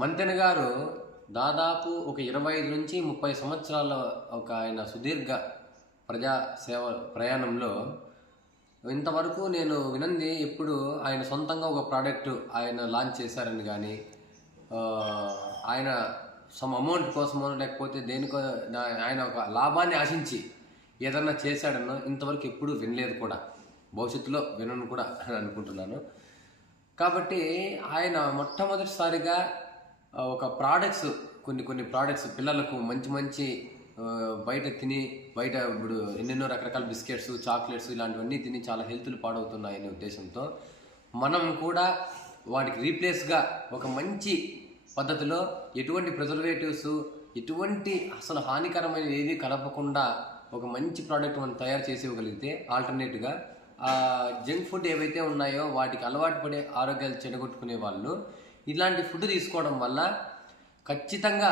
మంతెన గారు దాదాపు ఒక 25 నుంచి 30 సంవత్సరాల ఆయన సుదీర్ఘ ప్రజా సేవ ప్రయాణంలో ఇంతవరకు నేను వినంది ఎప్పుడు ఆయన సొంతంగా ఒక ప్రోడక్ట్ ఆయన లాంచ్ చేశారని కానీ ఆయన సమ్ అమౌంట్ కోసమో లేకపోతే దేనికో ఆయన ఒక లాభాన్ని ఆశించి ఏదన్నా చేశాడనో ఇంతవరకు ఎప్పుడూ వినలేదు కూడా, భవిష్యత్తులో వినను కూడా అని అనుకుంటున్నాను. కాబట్టి ఆయన మొట్టమొదటిసారిగా ఒక ప్రోడక్ట్స్ కొన్ని ప్రోడక్ట్స్ పిల్లలకు మంచి బయట ఇప్పుడు ఎన్నెన్నో రకరకాల బిస్కెట్స్, చాక్లెట్స్ ఇలాంటివన్నీ తిని చాలా హెల్త్లు పాడవుతున్నాయనే ఉద్దేశంతో మనం కూడా వాటికి రీప్లేస్గా ఒక మంచి పద్ధతిలో ఎటువంటి ప్రిజర్వేటివ్స్, ఎటువంటి అసలు హానికరమైన ఏది కలపకుండా ఒక మంచి ప్రోడక్ట్ మనం తయారు చేసి ఇవ్వగలిగితే ఆల్టర్నేట్గా జంక్ ఫుడ్ ఏవైతే ఉన్నాయో వాటికి అలవాటు పడే ఆరోగ్యాలు చెడగొట్టుకునే వాళ్ళు ఇలాంటి ఫుడ్ తీసుకోవడం వల్ల ఖచ్చితంగా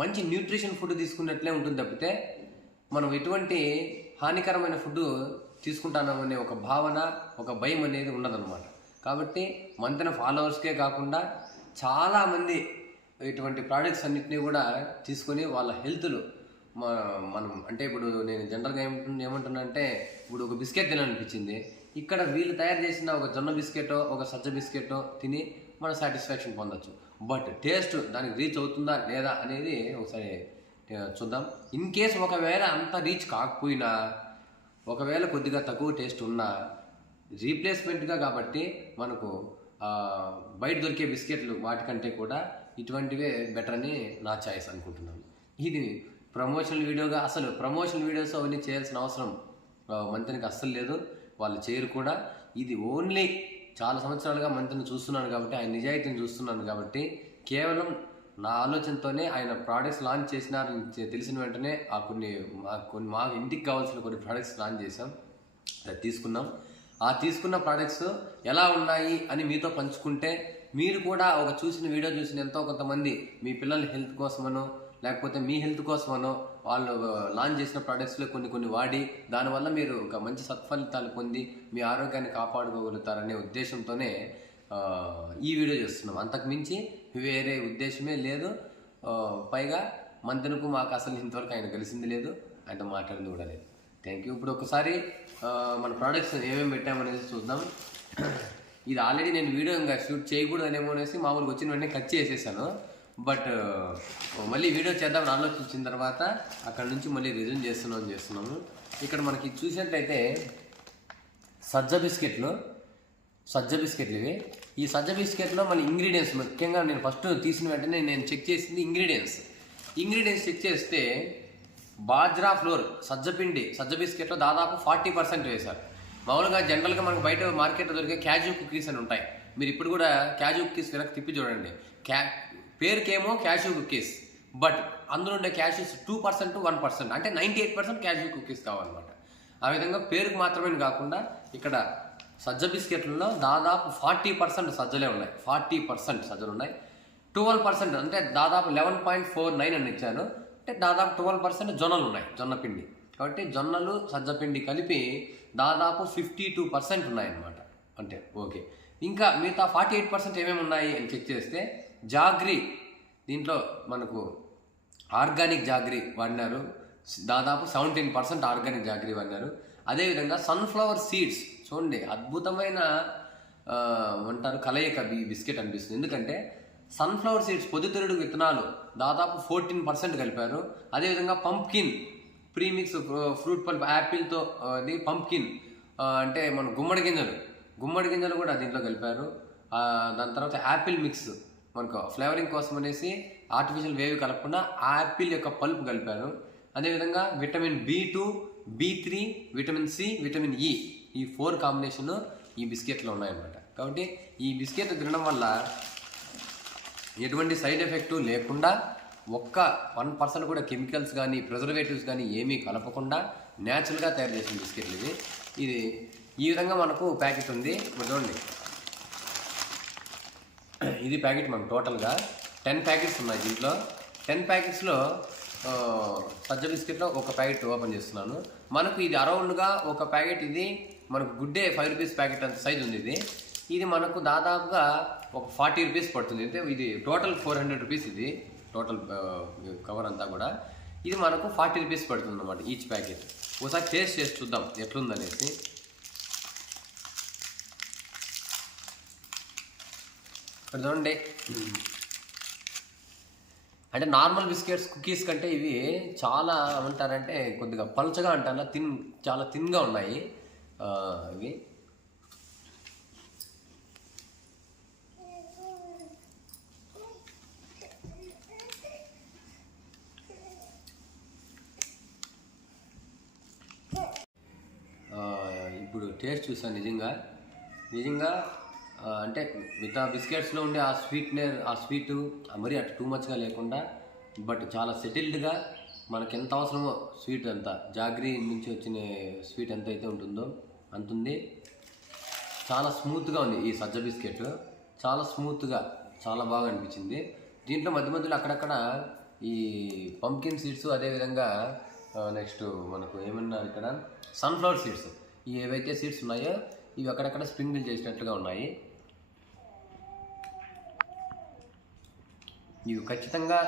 మంచి న్యూట్రిషన్ ఫుడ్ తీసుకున్నట్లే ఉంటుంది తప్పితే మనం ఎటువంటి హానికరమైన ఫుడ్ తీసుకుంటామనే ఒక భావన, ఒక భయం అనేది ఉండదన్నమాట. కాబట్టి మంతెన ఫాలోవర్స్కే కాకుండా చాలామంది ఇటువంటి ప్రోడక్ట్స్ అన్నింటినీ కూడా తీసుకొని వాళ్ళ హెల్త్లు మనం అంటే ఇప్పుడు నేను జనరల్గా ఏమంటున్నా అంటే ఇప్పుడు ఒక బిస్కెట్ తినాలనిపించింది, ఇక్కడ వీళ్ళు తయారు చేసిన ఒక జొన్న బిస్కెటో ఒక సజ్జ బిస్కెటో తిని మనం సాటిస్ఫాక్షన్ పొందొచ్చు. బట్ టేస్ట్ దానికి రీచ్ అవుతుందా లేదా అనేది ఒకసారి చూద్దాం. ఇన్ కేస్ ఒకవేళ అంత రీచ్ కాకపోయినా, ఒకవేళ కొద్దిగా తక్కువ టేస్ట్ ఉన్నా రీప్లేస్మెంట్గా కాబట్టి మనకు బయట దొరికే బిస్కెట్లు వాటికంటే కూడా ఇటువంటివే బెటర్ అని నా చాయిస్ అనుకుంటున్నాను. ఇది ప్రమోషనల్ వీడియోగా, అసలు ప్రమోషనల్ వీడియోస్ అవన్నీ చేయాల్సిన అవసరం మంతెనకి అస్సలు లేదు, వాళ్ళు చేయరు కూడా. ఇది ఓన్లీ చాలా సంవత్సరాలుగా మంతెన చూస్తున్నాను కాబట్టి, ఆయన నిజాయితీని చూస్తున్నాను కాబట్టి, కేవలం నా ఆలోచనతోనే ఆయన ప్రోడక్ట్స్ లాంచ్ చేసినారని తెలిసిన వెంటనే మా ఇంటికి కావాల్సిన కొన్ని ప్రోడక్ట్స్ లాంచ్ చేసాం, తీసుకున్నాం. ఆ తీసుకున్న ప్రోడక్ట్స్ ఎలా ఉన్నాయి అని మీతో పంచుకుంటే మీరు కూడా ఒక వీడియో చూసిన ఎంతో కొంతమంది మీ పిల్లల హెల్త్ కోసమనో లేకపోతే మీ హెల్త్ కోసమనో వాళ్ళు లాంచ్ చేసిన ప్రోడక్ట్స్లో కొన్ని వాడి దానివల్ల మీరు ఒక మంచి సత్ఫలితాలు పొంది మీ ఆరోగ్యాన్ని కాపాడుకోగలుగుతారనే ఉద్దేశంతోనే ఈ వీడియో చేస్తున్నాం. అంతకుమించి వేరే ఉద్దేశమే లేదు. పైగా మంతెనకు మాకు అసలు ఇంతవరకు ఆయన కలిసింది లేదు, ఆయనతో మాట్లాడింది కూడా లేదు. Thank you. ఇప్పుడు ఒకసారి మన ప్రోడక్ట్స్ ఏమేమి పెట్టామనేది చూద్దాం. ఇది ఆల్రెడీ నేను వీడియో ఇంకా షూట్ చేయకూడదు అనేమో అనేసి మామూలుగా వచ్చిన వెంటనే కట్ చేసేసాను. బట్ మళ్ళీ వీడియో చేద్దామని ఆలోచించిన తర్వాత అక్కడ నుంచి మళ్ళీ రిజ్యూమ్ చేస్తున్నాము. ఇక్కడ మనకి చూసినట్లయితే సజ్జ బిస్కెట్లు ఇవి. ఈ సజ్జ బిస్కెట్లో మన ఇంగ్రీడియంట్స్ ముఖ్యంగా నేను ఫస్ట్ తీసిన వెంటనే నేను చెక్ చేసింది ఇంగ్రీడియంట్స్ చెక్ చేస్తే బాజ్రా ఫ్లోర్ సజ్జ బిస్కెట్లో దాదాపు 40% వేశారు. మామూలుగా జనరల్గా మనకు బయట మార్కెట్లో దొరికే క్యాజూ కుకీస్ అని ఉంటాయి. మీరు ఇప్పుడు కూడా క్యాజూ కుకీస్ వెనక్కి తిప్పి చూడండి. పేరుకేమో క్యాషూ కుకీస్, బట్ అందులో ఉండే క్యాషూస్ 2% 1%, అంటే 98% క్యాషూ కుకీస్ కావాలన్నమాట. ఆ విధంగా పేరుకు మాత్రమే కాకుండా ఇక్కడ సజ్జ బిస్కెట్లలో దాదాపు 40% సజ్జలే ఉన్నాయి, 40% సజ్జలు ఉన్నాయి. 12% అంటే దాదాపు 11.49 అని ఇచ్చాను, అంటే దాదాపు 12% జొన్నలు ఉన్నాయి, జొన్న పిండి. కాబట్టి జొన్నలు సజ్జపిండి కలిపి దాదాపు 52% ఉన్నాయన్నమాట. అంటే ఓకే. ఇంకా మిగతా 48% ఏమేమి ఉన్నాయి అని చెక్ చేస్తే జాగ్రీ, దీంట్లో మనకు ఆర్గానిక్ జాగ్రీ వాడినారు, దాదాపు 17% ఆర్గానిక్ జాగ్రీ వాడినారు. అదేవిధంగా సన్ఫ్లవర్ సీడ్స్ చూడండి, అద్భుతమైన అంటారు కలయిక బిస్కెట్ అనిపిస్తుంది. ఎందుకంటే సన్ఫ్లవర్ సీడ్స్ పొద్దుతిరుగుడు విత్తనాలు దాదాపు 14% కలిపారు. అదేవిధంగా పంప్కిన్ ప్రీమిక్స్ ఫ్రూట్ పల్ప్ యాపిల్తో అది పంప్కిన్ అంటే మన గుమ్మడి గింజలు కూడా దీంట్లో కలిపారు. దాని తర్వాత యాపిల్ మిక్స్ మనకు ఫ్లేవరింగ్ కోసం అనేసి ఆర్టిఫిషియల్ వేవ్ కలపకుండా యాపిల్ యొక్క పల్ప్ కలిపారు. అదేవిధంగా vitamin B2, B3, vitamin C, vitamin E, ఈ 4 కాంబినేషన్ ఈ బిస్కెట్లో ఉన్నాయన్నమాట. కాబట్టి ఈ బిస్కెట్ తినడం వల్ల ఎటువంటి సైడ్ ఎఫెక్టు లేకుండా 1% కూడా కెమికల్స్ కానీ ప్రిజర్వేటివ్స్ కానీ ఏమీ కలపకుండా న్యాచురల్గా తయారు చేసిన బిస్కెట్లు ఇవి. ఇది ఈ విధంగా మనకు ప్యాకెట్ ఉంది. చూడండి, ఇది ప్యాకెట్ మనకు టోటల్గా 10 ప్యాకెట్స్ ఉన్నాయి. దీంట్లో 10 ప్యాకెట్స్లో సజ్జ బిస్కెట్లో ఒక ప్యాకెట్ ఓపెన్ చేస్తున్నాను. మనకు ఇది అరౌండ్గా ఒక ప్యాకెట్, ఇది మనకు గుడ్డే 5 రూపీస్ ప్యాకెట్ అంత సైజు ఉంది. ఇది ఇది మనకు దాదాపుగా ఒక 40 రూపీస్ పడుతుంది. అయితే ఇది టోటల్ 400 రూపీస్, ఇది టోటల్ కవర్ అంతా కూడా. ఇది మనకు 40 రూపీస్ పడుతుంది అన్నమాట ఈచ్ ప్యాకెట్. ఒకసారి టేస్ట్ చేసి చూద్దాం ఎట్లుందనేసి. ఇక్కడ చూడండి, అంటే నార్మల్ బిస్కెట్స్ కుకీస్ కంటే ఇవి చాలా ఏమంటారంటే కొద్దిగా పలుచగా అంటారా, చాలా థిన్గా ఉన్నాయి ఇవి. ఇప్పుడు టేస్ట్ చూసాను నిజంగా అంటే మిగతా బిస్కెట్స్లో ఉండే ఆ స్వీటు మరీ అటు టూ మచ్గా లేకుండా, బట్ చాలా సెటిల్డ్గా మనకి ఎంత అవసరమో స్వీట్ అంతా, జాగ్రీ నుంచి వచ్చిన స్వీట్ ఎంత అయితే ఉంటుందో అంతుంది. చాలా స్మూత్గా ఉంది ఈ సజ్జ బిస్కెట్, చాలా స్మూత్గా, చాలా బాగా అనిపించింది. దీంట్లో మధ్య మధ్యలో అక్కడక్కడ ఈ పంకిన్ సీడ్స్, అదేవిధంగా నెక్స్ట్ మనకు ఏమన్నారు ఇక్కడ సన్ఫ్లవర్ సీడ్స్, ఏవైతే సీడ్స్ ఉన్నాయో ఇవి అక్కడక్కడ స్ప్రింకిల్ చేసినట్లుగా ఉన్నాయి. ఇవి ఖచ్చితంగా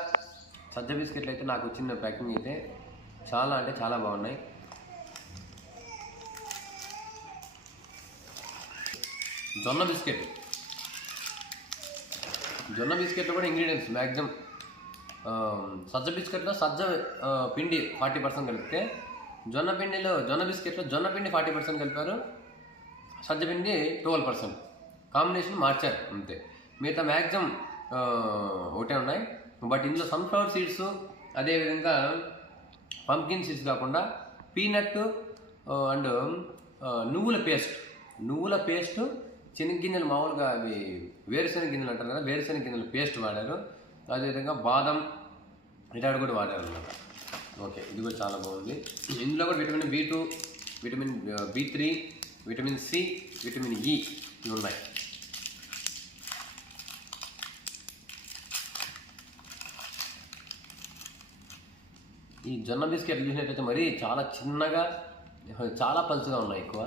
సజ్జ బిస్కెట్లు అయితే నాకు వచ్చిన ప్యాకింగ్ అయితే చాలా అంటే చాలా బాగున్నాయి. జొన్న బిస్కెట్లు కూడా ఇంగ్రీడియంట్స్ మ్యాక్సిమం సజ్జ బిస్కెట్లో సజ్జ పిండి 40% కలిపితే, జొన్న బిస్కెట్లో జొన్న పిండి 40% కలిపారు, సజ్జ పిండి 12%. కాంబినేషన్ మార్చారు అంతే. మిగతా మ్యాక్సిమం ఒకటే ఉన్నాయి. బట్ ఇందులో సన్ఫ్లవర్ సీడ్స్, అదేవిధంగా పంకిన్ సీడ్స్ కాకుండా పీనట్ అండ్ నువ్వుల పేస్ట్, శనగగింజలు మామూలుగా అవి వేరుశనగ గింజలు అంటారు కదా, వేరుశనగ గింజల పేస్ట్ వాడారు. అదేవిధంగా బాదం ఇటాడు కూడా వాడారు అన్నమాట. ఓకే, ఇది కూడా చాలా బాగుంది. ఇందులో కూడా vitamin B2, vitamin B3, vitamin C, vitamin E ఇవి ఉన్నాయి. ఈ జొన్న బిస్కెట్లు చూసినట్టయితే మరీ చాలా చిన్నగా, చాలా పలుచగా ఉన్నాయి ఎక్కువ.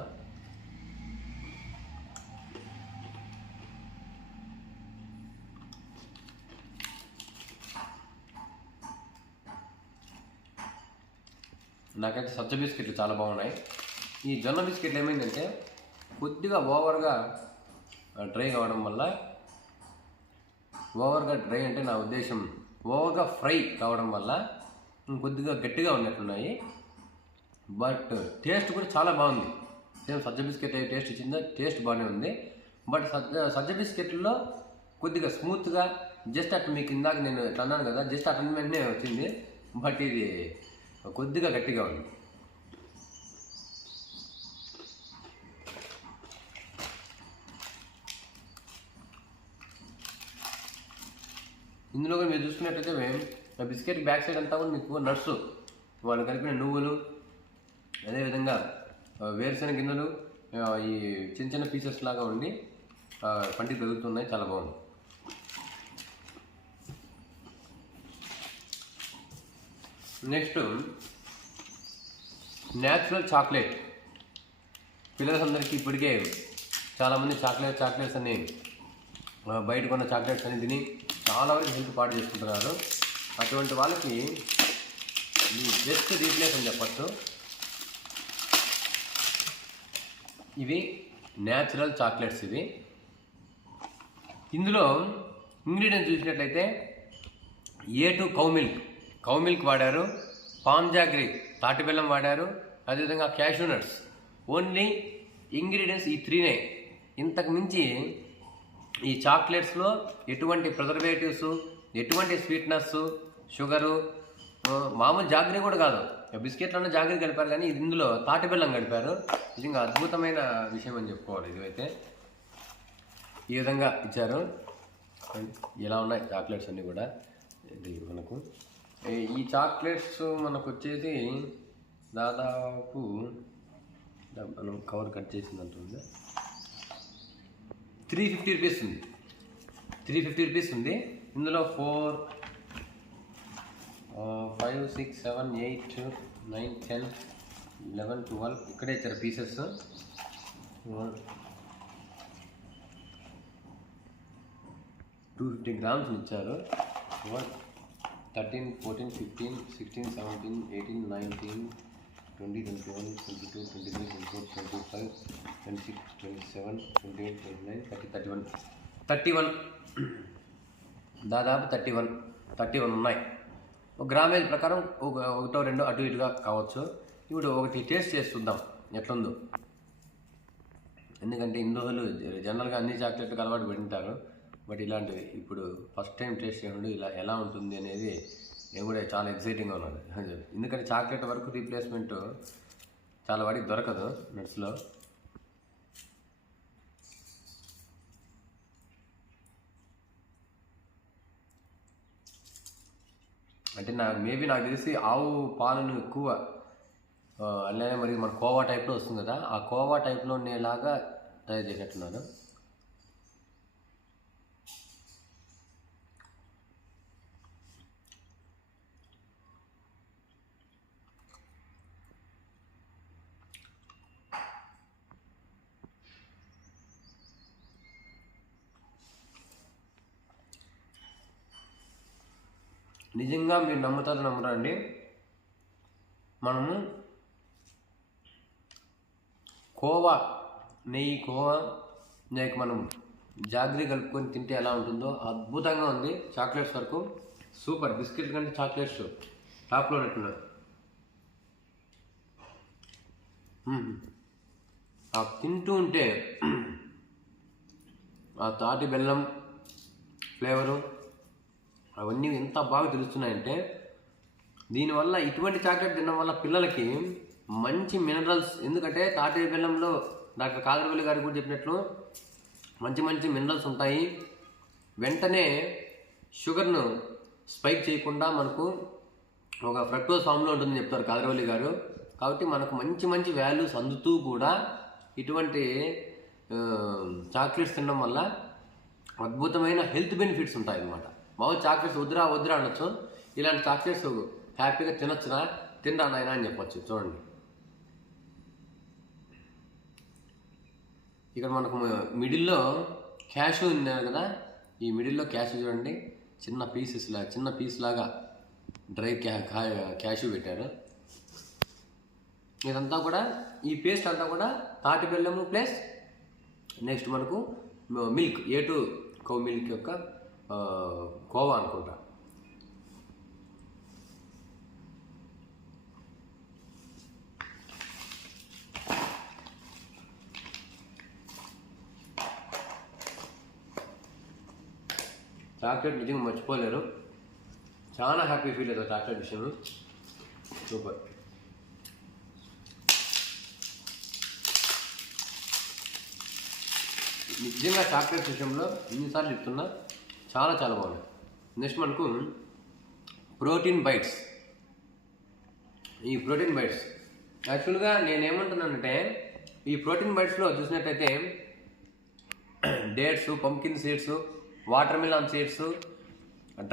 నాకైతే సజ్జ బిస్కెట్లు చాలా బాగున్నాయి. ఈ జొన్న బిస్కెట్లు ఏమైందంటే కొద్దిగా ఓవర్గా డ్రై కావడం వల్ల, ఓవర్గా డ్రై అంటే నా ఉద్దేశం ఓవర్గా ఫ్రై కావడం వల్ల కొద్దిగా గట్టిగా ఉన్నట్లున్నాయి. బట్ టేస్ట్ కూడా చాలా బాగుంది. సేమ్ సజ్జ బిస్కెట్ టేస్ట్ ఇచ్చిందో టేస్ట్ బాగానే ఉంది. బట్ సజ్జ బిస్కెట్లో కొద్దిగా స్మూత్గా, జస్ట్ అట్లా మీకు ఇందాక నేను ఇట్లా అన్నాను కదా, జస్ట్ అట్లా వెంటనే వచ్చింది. బట్ ఇది కొద్దిగా గట్టిగా ఉంది. ఇందులో కూడా మీరు చూసుకున్నట్టయితే బిస్కెట్ బ్యాక్ సైడ్ అంతా కూడా మీకు నట్స్, వాళ్ళు కలిపిన నువ్వులు, అదేవిధంగా వేరుశనగ గిన్నెలు ఈ చిన్న చిన్న పీసెస్ లాగా ఉండి పంటికి తగులుతున్నాయి. చాలా బాగుంది. Next natural chocolate. పిల్లలందరికీ ఇప్పటికే చాలామంది చాక్లెట్స్ అని బయట కొన్న చాక్లెట్స్ అని తిని చాలా వరకు హెల్త్ పాడు చేసుకుంటున్నారు. అటువంటి వాళ్ళకి ఇది బెస్ట్ రీప్లేస్ అని చెప్పచ్చు. ఇవి న్యాచురల్ చాక్లెట్స్. ఇవి ఇందులో ఇంగ్రీడియంట్స్ చూసినట్లయితే A2 కౌ మిల్క్ వాడారు, పామ్ జాగ్రీ తాటి బెల్లం వాడారు, అదేవిధంగా క్యాషూ నట్స్. ఓన్లీ ఇంగ్రీడియంట్స్ ఈ 3నే. ఇంతకు మించి ఈ చాక్లెట్స్లో ఎటువంటి ప్రిజర్వేటివ్స్, ఎటువంటి స్వీట్నెస్, షుగరు, మామూలు జాగ్రీ కూడా కాదు. బిస్కెట్లోనే జాగ్రీ కలిపారు, కానీ ఇందులో తాటి బెల్లం కలిపారు. నిజంగా అద్భుతమైన విషయం అని చెప్పుకోవాలి. ఇదైతే ఈ విధంగా ఇచ్చారు. ఇలా ఉన్నాయి చాక్లెట్స్ అన్నీ కూడా. ఇది మనకు ఈ చాక్లెట్స్ మనకు వచ్చేసి దాదాపు మనం కవర్ కట్ చేసిందంటుంది 350 రూపీస్ ఉంది. 350 రూపీస్ ఉంది. ఇందులో 4, 5, 6, 7, 8, 9, 10, 11, 12 ఇక్కడే ఇచ్చారు పీసెస్. 250 grams ఇచ్చారు. 13, 14, 15, 16, 17, 18, 19, 20, 21, 22, 23, 24, 25, 26, 27, 28, 29, 30, 31. దాదాపు 31 ఉన్నాయి. ఒక గ్రామేజ్ ప్రకారం ఒకటో రెండో అటు ఇటుగా కావచ్చు. ఇప్పుడు ఒకటి టేస్ట్ చేసి చూద్దాం ఎట్లుందో. ఎందుకంటే ఇన్ని రోజులు జనరల్గా అన్ని చాక్లెట్లు అలవాటు పెట్టింటారు. బట్ ఇలాంటివి ఇప్పుడు ఫస్ట్ టైం టేస్ట్ చేయడం ఇలా ఎలా ఉంటుంది అనేది నేను కూడా చాలా ఎక్సైటింగ్గా ఉన్నది. ఎందుకంటే చాక్లెట్ వరకు రీప్లేస్మెంట్ చాలా వాడికి దొరకదు నట్స్లో. అంటే నాకు తెలిసి ఆవు పాలను ఎక్కువ అలానే మరి మన కోవా టైప్లో వస్తుంది కదా, ఆ కోవా టైప్లో ఉండేలాగా తయారు చేసేట్టున్నాను. నిజంగా మీరు నమ్మరండి, మనము నెయ్యి కోవా లేక మనం జాగ్రీ కలుపుకొని తింటే ఎలా ఉంటుందో అద్భుతంగా ఉంది. చాక్లెట్స్ వరకు సూపర్. బిస్కెట్ కంటే చాక్లెట్స్ టాప్లో ఉన్నట్టున్నారు. ఆ తింటూ ఉంటే ఆ తాటి బెల్లం ఫ్లేవరు అవన్నీ ఎంత బాగా తెలుస్తున్నాయంటే, దీనివల్ల ఇటువంటి చాక్లెట్ తినడం వల్ల పిల్లలకి మంచి మినరల్స్, ఎందుకంటే తాటి బెల్లంలో డాక్టర్ కాదరవల్లి గారు కూడా చెప్పినట్లు మంచి మినరల్స్ ఉంటాయి. వెంటనే షుగర్ను స్పైక్ చేయకుండా మనకు ఒక ఫ్రక్టోజ్ ఫామ్లో ఉంటుందని చెప్తారు కాదరవల్లి గారు. కాబట్టి మనకు మంచి వాల్యూస్ అందుతూ కూడా ఇటువంటి చాక్లెట్స్ తినడం వల్ల అద్భుతమైన హెల్త్ బెనిఫిట్స్ ఉంటాయి అన్నమాట. మామూలు చాక్లెట్స్ వద్దురా అనొచ్చు, ఇలాంటి చాక్లెట్స్ హ్యాపీగా తినరా నాయనా అని చెప్పచ్చు. చూడండి, ఇక్కడ మనకు మిడిల్లో క్యాషూ ఉంది కదా, ఈ మిడిల్లో క్యాషూ చూడండి, చిన్న పీస్ లాగా డ్రై క్యాషూ పెట్టారు. ఇదంతా కూడా ఈ పేస్ట్ అంతా కూడా తాటి బెల్లము ప్లస్ నెక్స్ట్ మనకు మిల్క్, A2 కౌ మిల్క్ యొక్క కోవా అనుకుంటా. చాక్లెట్ నిజంగా మర్చిపోలేరు. చాలా హ్యాపీ ఫీల్ అవుతుంది చాక్లెట్ విషయంలో. సూపర్. నిజంగా చాక్లెట్ విషయంలో ఎన్నిసార్లు చెప్తున్నా చాలా బాగుంది. నెక్స్ట్ మనకు ప్రోటీన్ బైట్స్. ఈ ప్రోటీన్ బైట్స్ యాక్చువల్గా నేనేమంటున్నానంటే, ఈ ప్రోటీన్ బైట్స్లో చూసినట్టయితే dates, pumpkin seeds, watermelon seeds,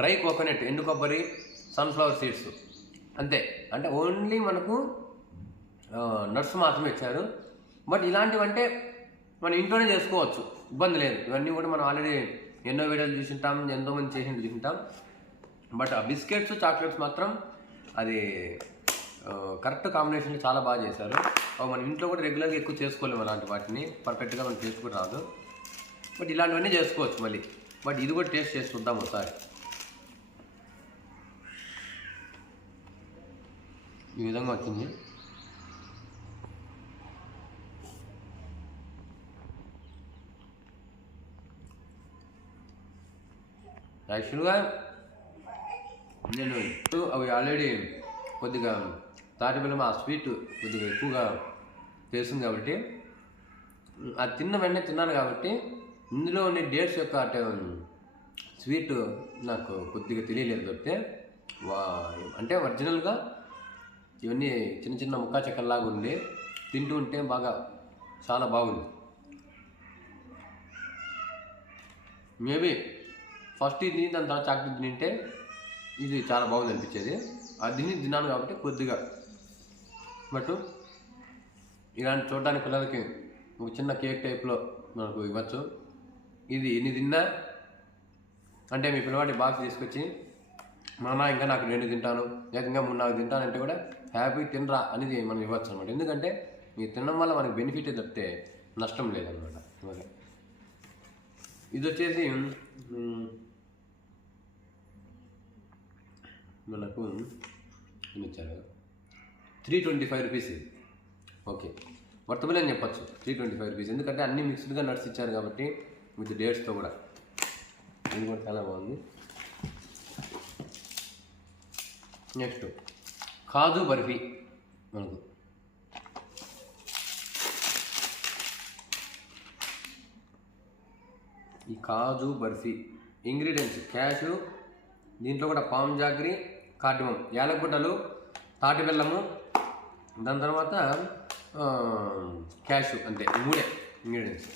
dry coconut, ఎండు కొబ్బరి, సన్ఫ్లవర్ సీడ్స్ అంతే. అంటే ఓన్లీ మనకు నట్స్ మాత్రమే ఇచ్చారు. బట్ ఇలాంటివంటే మనం ఇంట్లోనే చేసుకోవచ్చు, ఇబ్బంది లేదు. ఇవన్నీ కూడా మనం ఆల్రెడీ ఎన్నో వీడియోలు చూసింటాం, ఎంతోమంది చూసింటాం. బట్ ఆ బిస్కెట్స్, చాక్లెట్స్ మాత్రం అది కరెక్ట్ కాంబినేషన్లో చాలా బాగా చేశారు. మనం ఇంట్లో కూడా రెగ్యులర్గా ఎక్కువ చేసుకోలేము అలాంటి వాటిని, పర్ఫెక్ట్గా మనం చేసుకుని రాదు. బట్ ఇలాంటివన్నీ చేసుకోవచ్చు మళ్ళీ. బట్ ఇది కూడా టేస్ట్ చేసి చూద్దాం ఒకసారి. ఈ విధంగా వచ్చింది. యాక్చువల్గా నేను అవి ఆల్రెడీ కొద్దిగా తాటి బెల్లం ఆ స్వీట్ కొద్దిగా ఎక్కువగా చేస్తుంది కాబట్టి అది వెంటనే తిన్నాను కాబట్టి ఇందులో ఉండే డేట్స్ యొక్క స్వీట్ నాకు కొద్దిగా తెలియలేదు. కాబట్టి అంటే ఒరిజినల్గా ఇవన్నీ చిన్న ముక్కా చెక్కల్లాగా ఉండి తింటూ ఉంటే చాలా బాగుంది. మేబీ ఫస్ట్ ఇది దాని తర్వాత చాక్లెట్ తింటే ఇది చాలా బాగుంది అనిపించేది. అది తిన్నాను కాబట్టి కొద్దిగా. బట్ ఇలాంటి చూడడానికి పిల్లలకి ఒక చిన్న కేక్ టైప్లో మనకు ఇవ్వచ్చు. ఇది ఎన్ని తిన్నా అంటే మీ పిల్లవాడి బాక్స్ తీసుకొచ్చి నాన్న ఇంకా నాకు 2 తింటాను, లేక ఇంకా 3-4 తింటాను అంటే కూడా హ్యాపీ తినరా అనేది మనం ఇవ్వచ్చు అనమాట. ఎందుకంటే ఈ తినడం వల్ల మనకి బెనిఫిట్ తప్పితే నష్టం లేదనమాట. మరి ఇది వచ్చేసి మనకు ఎన్ని ఇచ్చారు, 325 రూపీస్ ఇది. ఓకే, వర్తబుల్ అని చెప్పచ్చు 325 రూపీస్. ఎందుకంటే అన్ని మిక్స్డ్గా నట్స్ ఇచ్చారు కాబట్టి విత్ డేట్స్తో కూడా. ఇది కూడా చాలా బాగుంది. నెక్స్ట్ కాజు బర్ఫీ. మనకు ఈ కాజు బర్ఫీ ఇంగ్రీడియంట్స్ క్యాషు, దీంట్లో కూడా పామ్ జాగ్రీ, కార్డమం, యాలకుడ్డలు, తాటి బెల్లము, దాని తర్వాత క్యాషు, అంతే 3 ఇంగ్రీడియంట్స్.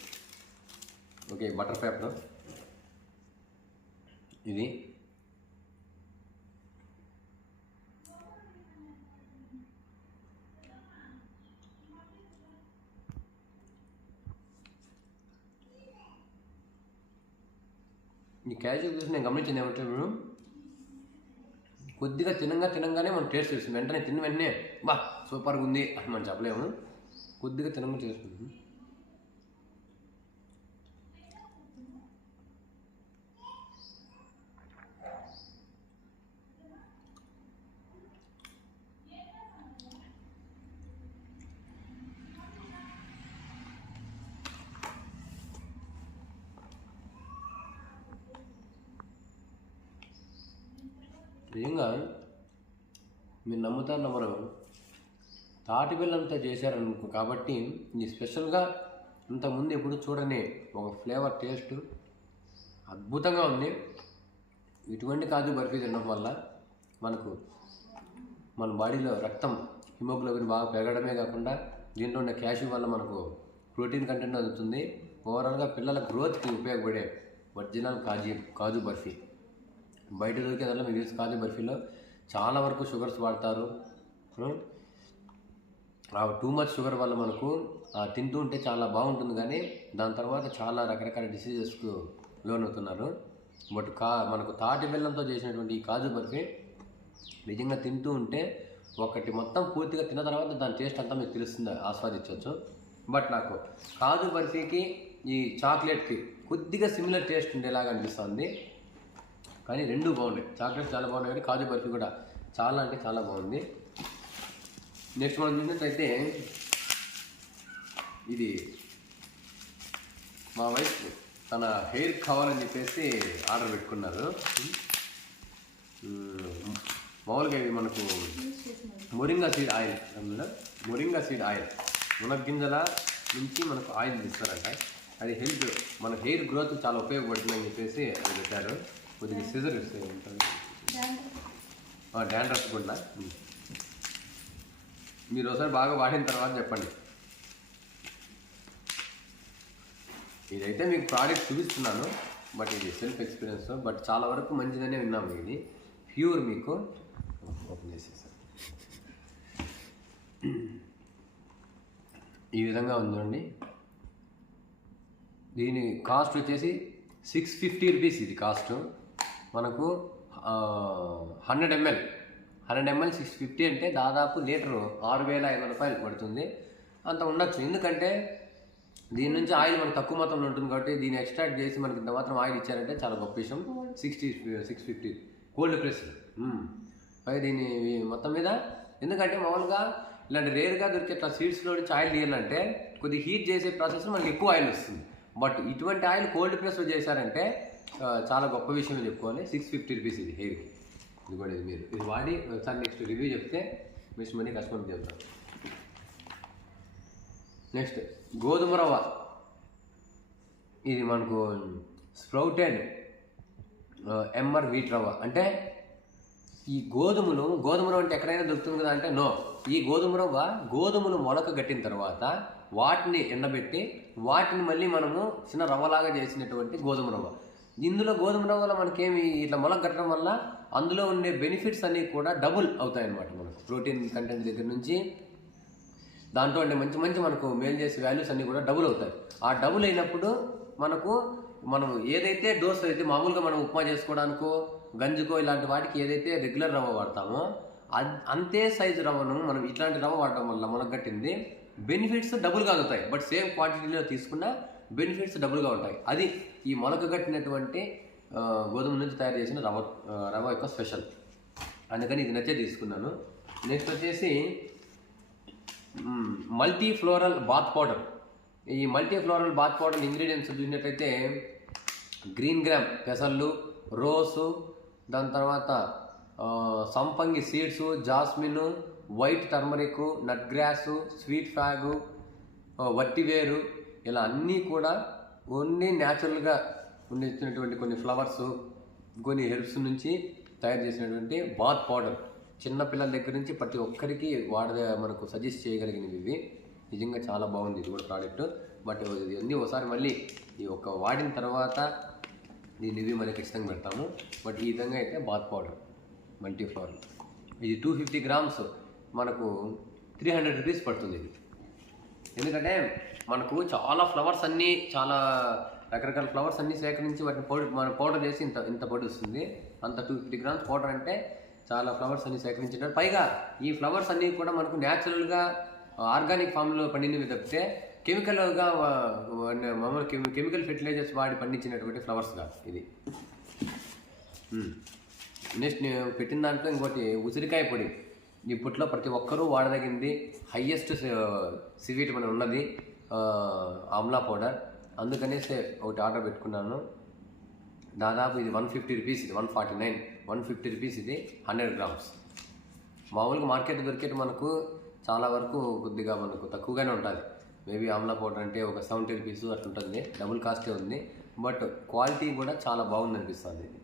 ఓకే, బటర్ పేపర్ ఇది. ఈ క్యాజువల్ చూసి నేను గమనించింది ఏమంటే, ఇప్పుడు కొద్దిగా తినంగానే మనం టేస్ట్ చేస్తుంది. వెంటనే తిన్న వెంటనే బా సూపర్గా ఉంది అని మనం చెప్పలేము. కొద్దిగా తినంగా చేసుకుంటుంది. నిజంగా మీరు నమ్ముతారు నమ్మరు, తాటి బెల్లంతో చేశారనుకో కాబట్టి ఇది స్పెషల్గా ఇంతకుముందు ఎప్పుడు చూడని ఒక ఫ్లేవర్ టేస్ట్ అద్భుతంగా ఉంది. ఇటువంటి కాజు బర్ఫీ తినడం వల్ల మనకు మన బాడీలో రక్తం హిమోగ్లోబిన్ బాగా పెరగడమే కాకుండా దీంట్లో ఉన్న క్యాషియం వల్ల మనకు ప్రోటీన్ కంటెంట్ అందుతుంది. ఓవరాల్గా పిల్లల గ్రోత్కి ఉపయోగపడే ఒరిజినల్ కాజు బర్ఫీ. బయట దొరికేదల్లా మీకు తెలిసి కాజు బర్ఫీలో చాలా వరకు షుగర్స్ వాడతారు. ఆ టూ మచ్ షుగర్ వల్ల మనకు తింటూ ఉంటే చాలా బాగుంటుంది, కానీ దాని తర్వాత చాలా రకరకాల డిసీజెస్కు లోనవుతున్నారు. బట్ మనకు తాటి బెల్లంతో చేసినటువంటి ఈ కాజు బర్ఫీ నిజంగా తింటూ ఉంటే ఒకటి మొత్తం పూర్తిగా తిన్న తర్వాత దాని టేస్ట్ అంతా మీకు తెలుస్తుంది, ఆస్వాదించవచ్చు. బట్ నాకు కాజు బర్ఫీకి ఈ చాక్లెట్కి కొద్దిగా సిమిలర్ టేస్ట్ ఉండేలాగా అనిపిస్తుంది. కానీ రెండు బాగున్నాయి. చాక్లెట్స్ చాలా బాగున్నాయి, కానీ కాజు బర్ఫీ కూడా చాలా అంటే చాలా బాగుంది. నెక్స్ట్ మనం చూసినట్లయితే ఇది మా వైఫ్ తన హెయిర్ కావాలని చెప్పేసి ఆర్డర్ పెట్టుకున్నారు. మామూలుగా ఇవి మనకు moringa seed oil, moringa seed oil మునగ్గింజల నుంచి మనకు ఆయిల్ ఇస్తారంట. అది హెల్త్ మన హెయిర్ గ్రోత్ చాలా ఉపయోగపడుతుందని చెప్పేసి అది పెట్టారు. కొద్దిగా సిజర్ ఇస్తే ఉంటుంది, డాండ్రఫ్ కూడా. మీరు ఒకసారి బాగా వాడిన తర్వాత చెప్పండి. ఇదైతే మీకు ప్రోడక్ట్ చూపిస్తున్నాను, బట్ ఇది సెల్ఫ్ ఎక్స్పీరియన్స్. బట్ చాలా వరకు మంచిదనే విన్నాము. ఇది ప్యూర్ మీకు ఓపెన్ చేసేసాను. ఈ విధంగా ఉందండి. దీని కాస్ట్ వచ్చేసి 650 రూపీస్. ఇది కాస్ట్ మనకు 100 ml 650 అంటే దాదాపు లీటరు 6,500 రూపాయలు పడుతుంది. అంత ఉండొచ్చు, ఎందుకంటే దీని నుంచి ఆయిల్ మనకు తక్కువ మొత్తంలో ఉంటుంది కాబట్టి దీన్ని ఎక్స్ట్రాక్ట్ చేసి మనకి ఇంత మాత్రం ఆయిల్ ఇచ్చారంటే చాలా గొప్ప విషయం. 650 కోల్డ్ ప్రెస్. అది దీని మొత్తం మీద, ఎందుకంటే మామూలుగా ఇలాంటి రేర్గా దొరికే ఇట్లా సీడ్స్లో నుంచి ఆయిల్ తీయాలంటే కొద్దిగా హీట్ చేసే ప్రాసెస్లో మనకి ఎక్కువ ఆయిల్ వస్తుంది. బట్ ఇటువంటి ఆయిల్ కోల్డ్ ప్రెస్లో చేశారంటే చాలా గొప్ప విషయం చెప్పుకోవాలి. 650 రూపీస్ ఇది హెయిర్కి. ఇది కూడా మీరు ఇది వాడి ఒకసారి నెక్స్ట్ రివ్యూ చెప్తే మిస్ మనీ కస్టమర్కి చెప్తాను. నెక్స్ట్ గోధుమ రవ్వ. ఇది మనకు స్ప్రౌటెడ్ ఎంఆర్ వీట్ రవ్వ. అంటే ఈ గోధుమ రవ్వ అంటే ఎక్కడైనా దొరుకుతుంది కదా అంటే నో. ఈ గోధుమలు మొలక కట్టిన తర్వాత వాటిని ఎండబెట్టి వాటిని మళ్ళీ మనము చిన్న రవ్వలాగా చేసినటువంటి గోధుమ రవ్వ. ఇందులో గోధుమ రవ్వలో మనకేమి ఇట్లా మొలక కట్టడం వల్ల అందులో ఉండే బెనిఫిట్స్ అన్నీ కూడా డబుల్ అవుతాయి అన్నమాట. మనకు ప్రోటీన్ కంటెంట్ దగ్గర నుంచి దాంట్లో ఉండే మంచి మంచి మనకు మేలు చేసే వాల్యూస్ అన్నీ కూడా డబుల్ అవుతాయి. ఆ డబుల్ అయినప్పుడు మనకు మనం ఏదైతే డోస్ అయితే మామూలుగా మనం ఉప్మా చేసుకోవడానికో గంజుకో ఇలాంటి వాటికి ఏదైతే రెగ్యులర్ రవ్వ వాడతామో అంతే సైజు రవ్వను మనం ఇట్లాంటి రవ్వ వాడటం వల్ల మొలగట్టింది బెనిఫిట్స్ డబుల్గా అవుతాయి. బట్ సేమ్ క్వాంటిటీలో తీసుకున్న బెనిఫిట్స్ డబుల్గా ఉంటాయి. అది ఈ మొలకగట్టినటువంటి గోధుమ నుంచి తయారు చేసిన రవ్వ యొక్క స్పెషల్. అందుకని ఇది నచ్చే తీసుకున్నాను. నెక్స్ట్ వచ్చేసి మల్టీ ఫ్లోరల్ బాత్ పౌడర్. ఈ multi floral bath powder ingredients చూసినట్టయితే గ్రీన్ గ్రామ్ పెసళ్ళు, రోసు, దాని తర్వాత సంపంగి seeds, jasmine, white turmeric, nut grass, sweet flag, వట్టివేరు, ఇలా అన్నీ కూడా ఓన్లీ న్యాచురల్గా ఉండిచ్చినటువంటి కొన్ని ఫ్లవర్స్, కొన్ని హెర్బ్స్ నుంచి తయారు చేసినటువంటి బాత్ పౌడర్. చిన్నపిల్లల దగ్గర నుంచి ప్రతి ఒక్కరికి మనకు సజెస్ట్ చేయగలిగినవి ఇవి. నిజంగా చాలా బాగుంది ఇది కూడా ప్రోడక్ట్. బట్ ఇవన్నీ ఒకసారి మళ్ళీ ఈ ఒక వాడిన తర్వాత దీన్ని ఇవి మనకి ఖచ్చితంగా పెడతాము. బట్ ఈ విధంగా అయితే బాత్ పౌడర్ మల్టీ ఫ్లోరల్ ఇది 250 grams మనకు 300 rupees పడుతుంది ఇది. ఎందుకంటే మనకు చాలా ఫ్లవర్స్ అన్నీ, చాలా రకరకాల ఫ్లవర్స్ అన్నీ సేకరించి వాటిని మన పౌడర్ చేసి ఇంత పొడి వస్తుంది. అంత 250 grams పౌడర్ అంటే చాలా ఫ్లవర్స్ అన్నీ సేకరించినట్టు. పైగా ఈ ఫ్లవర్స్ అన్నీ కూడా మనకు న్యాచురల్గా ఆర్గానిక్ ఫామ్లో పండినవి తప్పితే కెమికల్గా మామూలు కెమికల్ ఫెర్టిలైజర్స్ వాడి పండించినటువంటి ఫ్లవర్స్ కాదు ఇది. నెక్స్ట్ నేను పెట్టిన దాంట్లో ఇంకోటి ఉసిరికాయ పొడి. ఇప్పట్లో ప్రతి ఒక్కరూ వాడదగింది హయ్యెస్ట్ సివిట్ మన ఉన్నది ఆమ్లా పౌడర్. అందుకనేసి ఒకటి ఆర్డర్ పెట్టుకున్నాను. దాదాపు ఇది 150 rupees, ఇది 149, 150 rupees ఇది 100 grams. మామూలుగా మార్కెట్ దొరికేది మనకు చాలా వరకు కొద్దిగా మనకు తక్కువగానే ఉంటుంది. మేబీ ఆమ్లా పౌడర్ అంటే ఒక 70 rupees అట్లా ఉంటుంది, డబుల్ కాస్టే ఉంది. బట్ క్వాలిటీ కూడా చాలా బాగుంది అనిపిస్తుంది ఇది.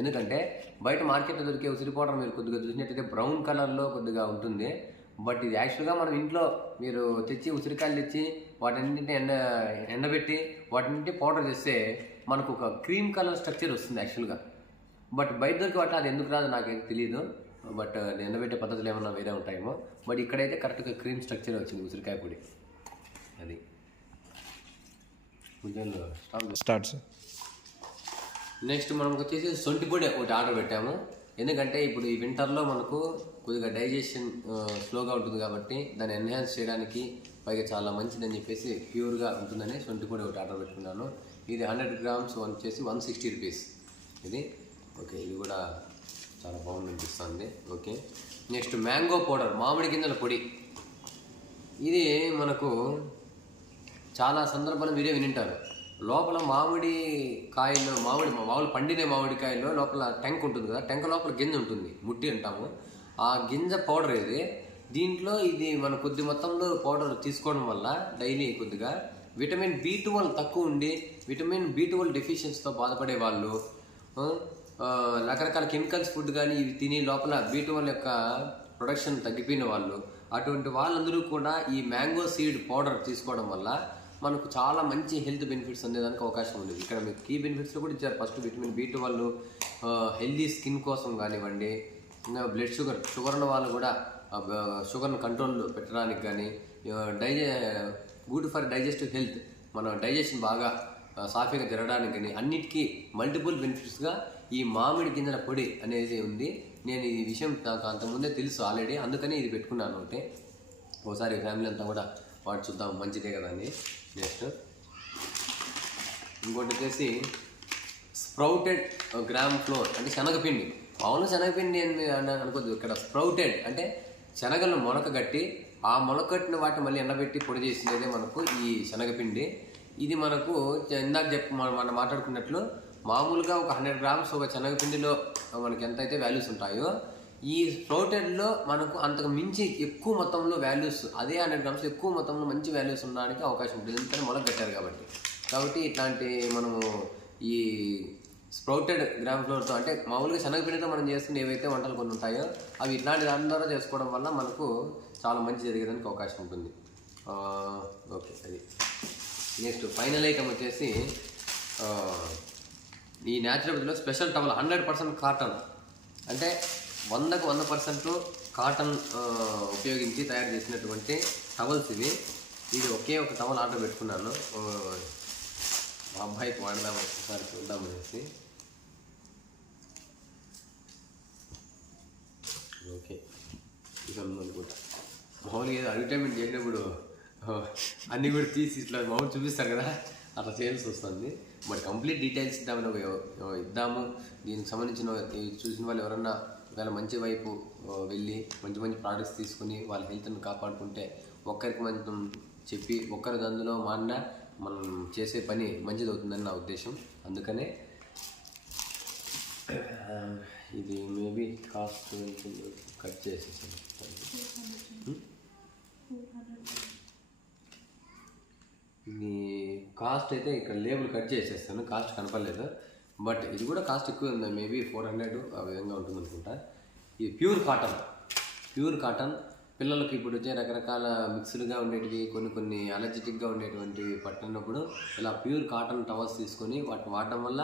ఎందుకంటే బయట మార్కెట్లో దొరికే ఉసిరి పౌడర్ మీరు కొద్దిగా చూసినట్టయితే బ్రౌన్ కలర్లో కొద్దిగా ఉంటుంది. బట్ ఇది యాక్చువల్గా మనం ఇంట్లో మీరు తెచ్చి ఉసిరికాయలు తెచ్చి వాటిన్నింటినీ ఎండబెట్టి వాటిని పౌడర్ చేస్తే మనకు ఒక క్రీమ్ కలర్ స్ట్రక్చర్ వస్తుంది యాక్చువల్గా. బట్ బయట దొరికి వాటి అది ఎందుకు రాదు నాకేం తెలియదు. బట్ ఎండబెట్టే పద్ధతులు ఏమన్నా వేరే ఉంటాయేమో. బట్ ఇక్కడైతే కరెక్ట్గా క్రీమ్ స్ట్రక్చర్ వచ్చింది ఉసిరికాయ పొడి. అది స్టార్ట్. నెక్స్ట్ మనం వచ్చేసి సొంటి పొడి ఒకటి ఆర్డర్ పెట్టాము. ఎందుకంటే ఇప్పుడు ఈ వింటర్లో మనకు కొద్దిగా డైజెషన్ స్లోగా ఉంటుంది కాబట్టి దాన్ని ఎన్హాన్స్ చేయడానికి, పైగా చాలా మంచిదని చెప్పేసి ప్యూర్గా ఉంటుందని సొంటి పొడి ఒకటి ఆర్డర్ పెట్టుకున్నాను. ఇది 100 grams వచ్చేసి 160 rupees ఇది. ఓకే, ఇది కూడా చాలా బాగుంది అనిపిస్తుంది. ఓకే, నెక్స్ట్ మ్యాంగో పౌడర్, మామిడి గింజల పొడి. ఇది మనకు చాలా సందర్భాలు మీరే వినింటారు. లోపల మామిడి మామూలు పండిన మామిడికాయల్లో లోపల టెంక్ ఉంటుంది కదా, టెంక లోపల గింజ ఉంటుంది, ముట్టి అంటాము. ఆ గింజ పౌడర్ ఇది. దీంట్లో ఇది మన కొద్ది మొత్తంలో పౌడర్ తీసుకోవడం వల్ల డైలీ కొద్దిగా విటమిన్ B12 తక్కువ ఉండి విటమిన్ B12 డెఫిషియన్సీతో బాధపడే వాళ్ళు, రకరకాల కెమికల్స్ ఫుడ్ కానీ ఇవి తిని లోపల B12 యొక్క ప్రొడక్షన్ తగ్గిపోయిన వాళ్ళు, అటువంటి వాళ్ళందరూ కూడా ఈ మ్యాంగో సీడ్ పౌడర్ తీసుకోవడం వల్ల మనకు చాలా మంచి హెల్త్ బెనిఫిట్స్ అందేదానికి అవకాశం ఉంది. ఇక్కడ మీకు కీ బెనిఫిట్స్లో కూడా ఇచ్చారు. First vitamin B12 healthy skin కోసం కానివ్వండి, ఇంకా బ్లడ్ షుగర్ ఉన్న వాళ్ళు కూడా షుగర్ను కంట్రోల్ పెట్టడానికి కానీ, గుడ్ ఫర్ డైజెస్టివ్ హెల్త్, మన డైజెషన్ బాగా సాఫీగా జరగడానికి కానీ అన్నిటికీ మల్టిపుల్ బెనిఫిట్స్గా ఈ మామిడి గింజల పొడి అనేది ఉంది. నేను ఈ విషయం నాకు అంతకుముందే తెలుసు ఆల్రెడీ, అందుకని ఇది పెట్టుకున్నాను. ఒకటి ఒకసారి ఫ్యామిలీ అంతా కూడా వాటి చూద్దాం, మంచిదే కదా అని. నెక్స్ట్ ఇంకోటి వచ్చేసి స్ప్రౌటెడ్ గ్రామ్ ఫ్లోర్, అంటే శనగపిండి. మామూలుగా శనగపిండి అని అనుకోద్దు, ఇక్కడ స్ప్రౌటెడ్ అంటే శనగలను మొలకగట్టి ఆ మొలకట్టిన వాటిని మళ్ళీ ఎండబెట్టి పొడి చేసినదే మనకు ఈ శనగపిండి. ఇది మనకు ఇందాక మనం మాట్లాడుకున్నట్లు మామూలుగా ఒక 100 grams ఒక శనగపిండిలో మనకి ఎంతైతే వాల్యూస్ ఉంటాయో, ఈ స్ప్రౌటెడ్లో మనకు అంతకు మించి ఎక్కువ మొత్తంలో వాల్యూస్, అదే 100 grams ఎక్కువ మొత్తంలో మంచి వాల్యూస్ ఉండడానికి అవకాశం ఉంటుంది. ఎందుకంటే మొలకగట్టారు కాబట్టి ఇట్లాంటి మనము ఈ స్ప్రౌటెడ్ గ్రామ్ ఫ్లోర్తో, అంటే మామూలుగా శనగపిండితో మనం చేస్తున్న ఏవైతే వంటలు కొన్ని ఉంటాయో అవి ఇట్లాంటి దాని ద్వారా చేసుకోవడం వల్ల మనకు చాలా మంచి జరిగేదానికి అవకాశం ఉంటుంది. ఓకే, అది. నెక్స్ట్ ఫైనల్ ఐటమ్ వచ్చేసి ఈ న్యాచురల్ స్పెషల్ టవల్ 100% కాటన్, అంటే 100కు 100% కాటన్ ఉపయోగించి తయారు చేసినటువంటి టవల్స్ ఇవి. ఇది ఒకే ఒక టవల్ ఆర్డర్ పెట్టుకున్నాను. మా అబ్బాయికి వాడదాం ఒకసారి చూద్దాం అనేసి. ఓకే ఇక అనుకుంటా మామూలుగా ఏదో అడ్వర్టైజ్మెంట్ చేసినప్పుడు అన్నీ కూడా తీసి ఇట్లా మామూలు చూపిస్తారు కదా, అట్లా చేయాల్సి వస్తుంది. బట్ కంప్లీట్ డీటెయిల్స్ ఇద్దాము. దీనికి సంబంధించిన చూసిన వాళ్ళు ఎవరన్నా ఒకవేళ మంచి వైపు వెళ్ళి మంచి మంచి ప్రోడక్ట్స్ తీసుకుని వాళ్ళ హెల్త్ని కాపాడుకుంటే ఒక్కరికి మనం చెప్పి ఒక్కరి అందులో మాన్న మనం చేసే పని మంచిది అవుతుందని నా ఉద్దేశం. అందుకనే ఇది మేబీ కాస్ట్ కట్ చేసేసాను. ఇది కాస్ట్ అయితే ఇక్కడ లేబుల్ కట్ చేసేస్తాను, కాస్ట్ కనపడలేదు. బట్ ఇది కూడా కాస్ట్ ఎక్కువ ఉంది, మేబీ 400 ఆ విధంగా ఉంటుంది అనుకుంటా. ఇది ప్యూర్ కాటన్ పిల్లలకి ఇప్పుడు వచ్చే రకరకాల మిక్స్డ్గా ఉండేటివి కొన్ని అలర్జెటిక్గా ఉండేటువంటివి పట్టినప్పుడు ఇలా ప్యూర్ కాటన్ టవల్స్ తీసుకొని వాటిని వాడడం వల్ల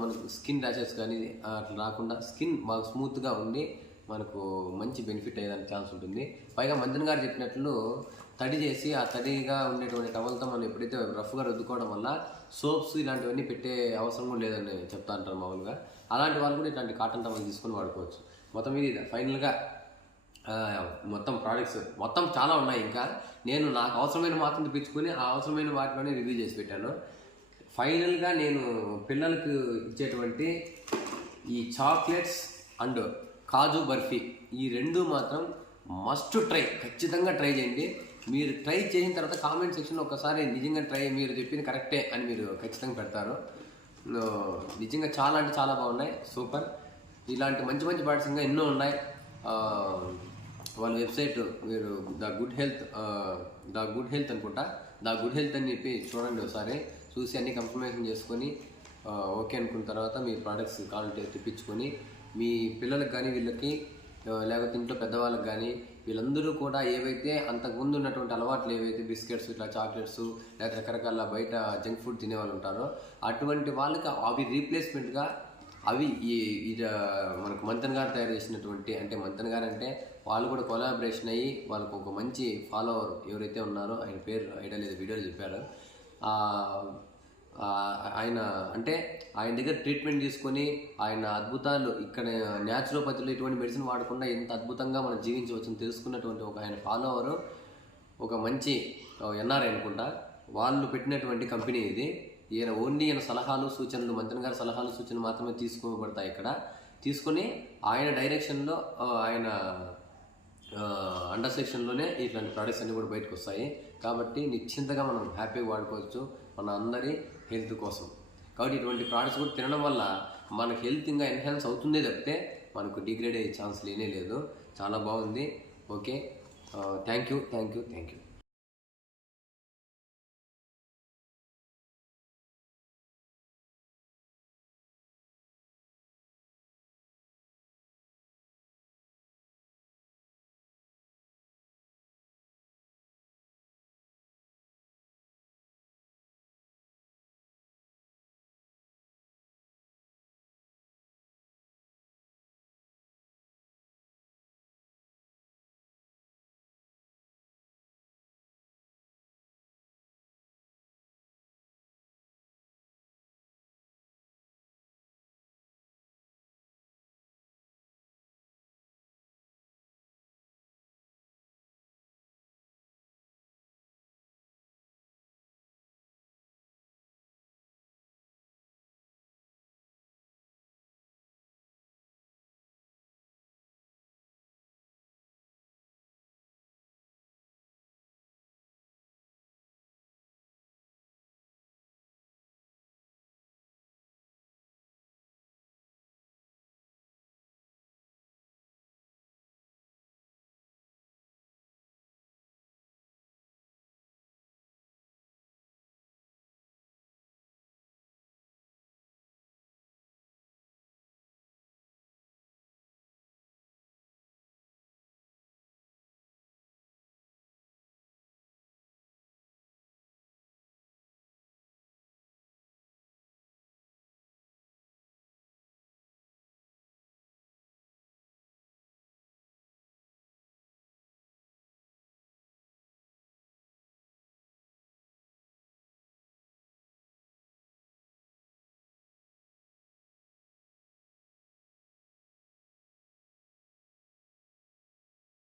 మనకు స్కిన్ ర్యాషెస్ కానీ అట్లా రాకుండా స్కిన్ బాగా స్మూత్గా ఉండి మనకు మంచి బెనిఫిట్ అయ్యేదానికి ఛాన్స్ ఉంటుంది. పైగా మంజన్ గారు చెప్పినట్లు తడి చేసి ఆ తడిగా ఉండేటువంటి టవల్తో మనం ఎప్పుడైతే రఫ్గా రుద్దుకోవడం వల్ల సోప్స్ ఇలాంటివన్నీ పెట్టే అవసరం కూడా లేదని చెప్తా అంటారు మామూలుగా. అలాంటి వాళ్ళు కూడా ఇట్లాంటి కాటన్ టవల్ తీసుకొని వాడుకోవచ్చు. మొత్తం ఇది ఫైనల్గా మొత్తం ప్రోడక్ట్స్ మొత్తం చాలా ఉన్నాయి. ఇంకా నేను నాకు అవసరమైన మాత్రం తెప్పించుకొని ఆ అవసరమైన వాటిలోనే రివ్యూ చేసి పెట్టాను. ఫైనల్గా నేను పిల్లలకు ఇచ్చేటువంటి ఈ చాక్లెట్స్ అండ్ కాజు బర్ఫీ ఈ రెండు మాత్రం మస్ట్ ట్రై, ఖచ్చితంగా ట్రై చేయండి. మీరు ట్రై చేసిన తర్వాత కామెంట్ సెక్షన్లో ఒకసారి నిజంగా మీరు చెప్పింది కరెక్టే అని మీరు ఖచ్చితంగా పెడతారు. నిజంగా చాలా అంటే చాలా బాగున్నాయి, సూపర్. ఇలాంటి మంచి మంచి ప్రోడక్ట్స్ ఇంకా ఎన్నో ఉన్నాయి. వాళ్ళ వెబ్సైట్ మీరు ద గుడ్ హెల్త్ అనుకుంటా, ద గుడ్ హెల్త్ అని చెప్పి చూడండి ఒకసారి. చూసి అన్ని కన్ఫర్మేషన్ చేసుకొని ఓకే అనుకున్న తర్వాత మీ ప్రోడక్ట్స్ కావాలంటే తెప్పించుకొని మీ పిల్లలకు కానీ వీళ్ళకి లేకపోతే ఇంట్లో పెద్దవాళ్ళకి కానీ వీళ్ళందరూ కూడా ఏవైతే అంతకుముందు ఉన్నటువంటి అలవాట్లు ఏవైతే బిస్కెట్స్ ఇట్లా చాక్లెట్స్ లేకపోతే రకరకాల బయట జంక్ ఫుడ్ తినేవాళ్ళు ఉంటారో అటువంటి వాళ్ళకి అవి రీప్లేస్మెంట్గా అవి మనకు మంతన్ గారు తయారు చేసినటువంటి, అంటే మంతన్ గారు అంటే వాళ్ళు కూడా కొలాబరేషన్ అయ్యి వాళ్ళకు ఒక మంచి ఫాలోవర్ ఎవరైతే ఉన్నారో ఆయన పేరు ఐడియా లేదు, వీడియోలో చెప్పారు. ఆయన అంటే ఆయన దగ్గర ట్రీట్మెంట్ తీసుకొని ఆయన అద్భుతాలు ఇక్కడ న్యాచురోపతిలో ఇటువంటి మెడిసిన్ వాడకుండా ఎంత అద్భుతంగా మనం జీవించవచ్చని తెలుసుకున్నటువంటి ఒక ఆయన ఫాలోవరు ఒక మంచి ఎన్ఆర్ఐ అనుకుంటా, వాళ్ళు పెట్టినటువంటి కంపెనీ ఇది. ఈయన సలహాలు సూచనలు మంతన్ గారి సలహాలు సూచనలు మాత్రమే తీసుకోబడతాయి ఇక్కడ. తీసుకొని ఆయన డైరెక్షన్లో ఆయన అండర్ సెక్షన్లోనే ఇట్లాంటి ప్రోడక్ట్స్ అన్నీ కూడా బయటకు వస్తాయి. కాబట్టి నిశ్చింతగా మనం హ్యాపీగా వాడుకోవచ్చు మన అందరి హెల్త్ కోసం. కాబట్టి ఇటువంటి ప్రోడక్ట్స్ కూడా తినడం వల్ల మనకు హెల్త్ ఇంకా ఎన్హాన్స్ అవుతుందే తప్పితే మనకు డిగ్రేడ్ అయ్యే ఛాన్స్ లేనే లేదు. చాలా బాగుంది. Okay, thank you.